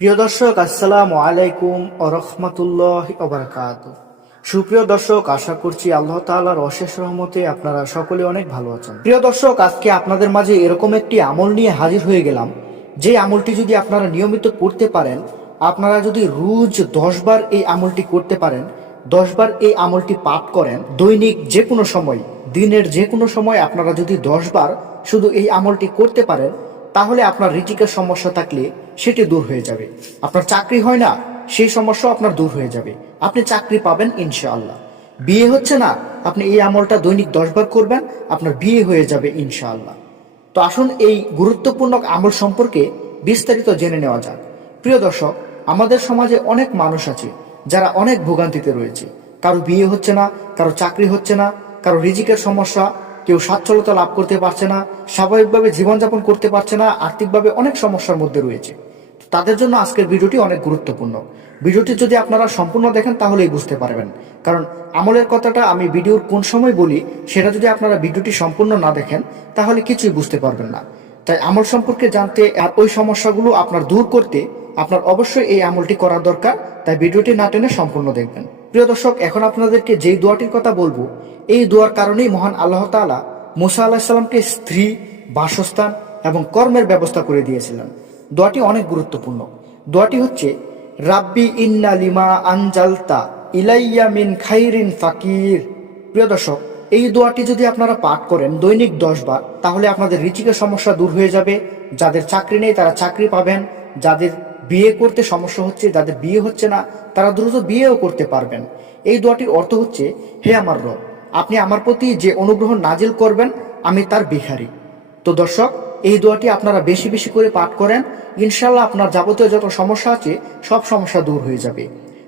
প্রিয় দর্শক, আসসালামু আলাইকুম ওয়া রাহমাতুল্লাহি ওয়া বারাকাতুহু। সুপ্রিয় দর্শক, আশা করছি আল্লাহ তাআলার অশেষ রহমতে আপনারা সকলে অনেক ভালো আছেন। প্রিয় দর্শক, আজকে আপনাদের মাঝে এরকম একটি আমল নিয়ে হাজির হয়ে গেলাম, যে আমলটি যদি আপনারা নিয়মিত করতে পারেন, আপনারা যদি রোজ 10 বার এই আমলটি করতে পারেন, 10 বার এই আমলটি পাঠ করেন, দৈনিক যে কোনো সময়, দিনের যে কোনো সময় আপনারা যদি 10 বার শুধু এই আমলটি করতে পারেন, তাহলে আপনার রিজিকের সমস্যা থাকলে সেটি দূর হয়ে যাবে। আপনার চাকরি হয় না, সেই সমস্যা আপনার দূর হয়ে যাবে, আপনি চাকরি পাবেন ইনশাআল্লাহ। বিয়ে হচ্ছে না, আপনি এই আমলটা দৈনিক 10 বার করবেন, আপনার বিয়ে হয়ে যাবে ইনশাআল্লাহ। তো আসুন এই গুরুত্বপূর্ণ আমল সম্পর্কে বিস্তারিত জেনে নেওয়া যাক। প্রিয় দর্শক, আমাদের সমাজে অনেক মানুষ আছে যারা অনেক ভোগান্তিতে রয়েছে। কারো বিয়ে হচ্ছে না, কারো চাকরি হচ্ছে না, কারো রিজিকের সমস্যা, কেউ সচ্ছলতা লাভ করতে পারছে না, স্বাভাবিকভাবে জীবনযাপন করতে পারছে না, আর্থিকভাবে অনেক সমস্যার মধ্যে রয়েছে। তাদের জন্য আজকের ভিডিওটি অনেক গুরুত্বপূর্ণ। ভিডিওটি যদি আপনারা সম্পূর্ণ দেখেন তাহলেই বুঝতে পারবেন, কারণ আমলের কথাটা আমি ভিডিওর কোন সময় বলি সেটা যদি আপনারা ভিডিওটি সম্পূর্ণ না দেখেন তাহলে কিছুই বুঝতে পারবেন না। তাই আমল সম্পর্কে জানতে আর ওই সমস্যাগুলো আপনার দূর করতে আপনার অবশ্যই এই আমলটি করার দরকার। তাই ভিডিওটি না টেনে সম্পূর্ণ দেখবেন। প্রিয় দর্শক, এখন আপনাদেরকে যেই দোয়াটির কথা বলবো, এই দোয়ার কারণেই মহান আল্লাহ তাআলা মুসা আলাইহিস সালামকে স্ত্রী, বাসস্থান এবং কর্মের ব্যবস্থা করে দিয়েছিলেন। দোয়াটি অনেক গুরুত্বপূর্ণ। দোয়াটি হচ্ছে, রাব্বি ইন্না লিমা আনজালতা ইলাইয়া মিন খাইরিন ফাকির। প্রিয় দর্শক, এই দোয়াটি যদি আপনারা পাঠ করেন দৈনিক 10 বার, তাহলে আপনাদের রিজিকের সমস্যা দূর হয়ে যাবে। যাদের চাকরি নেই তারা চাকরি পাবেন, যাদের বিয়ে করতে সমস্যা হচ্ছে, যাদের বিয়ে হচ্ছে না তারা দ্রুত বিয়েও করতে পারবেন। এই দোয়াটির অর্থ হচ্ছে, হে আমার রব, আপনি আমার প্রতি যে অনুগ্রহ নাজিল করবেন আমি তার ভিখারি। তো দর্শক, এই দোয়াটি আপনারা বেশি বেশি করে পাঠ করেন, ইনশাল্লাহ আপনার যাবতীয় যত সমস্যা আছে সব সমস্যা দূর হয়ে যাবে।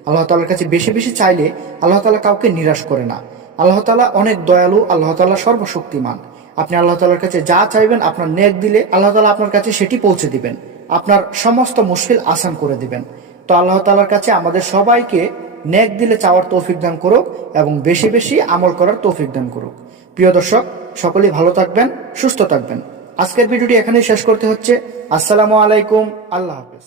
আল্লাহ তাআলার কাছে বেশি বেশি চাইলে আল্লাহ তাআলা কাউকে নিরাশ করে না। আল্লাহ তাআলা অনেক দয়ালু, আল্লাহ তাআলা সর্বশক্তিমান। আপনি আল্লাহ তাআলার কাছে যা চাইবেন, আপনার নেক দিলে আল্লাহ তাআলা আপনার কাছে সেটি পৌঁছে দিবেন, আপনার সমস্ত মুশকিল আসান করে দিবেন। তো আল্লাহ তাআলার কাছে আমাদের সবাইকে নেক দিলে চাওয়ার তৌফিক দান করুক এবং বেশি বেশি আমল করার তৌফিক দান করুক। প্রিয় দর্শক, সকলেই ভালো থাকবেন, সুস্থ থাকবেন। আজকের ভিডিওটি এখানেই শেষ করতে হচ্ছে। আসসালামু আলাইকুম, আল্লাহ হাফেজ।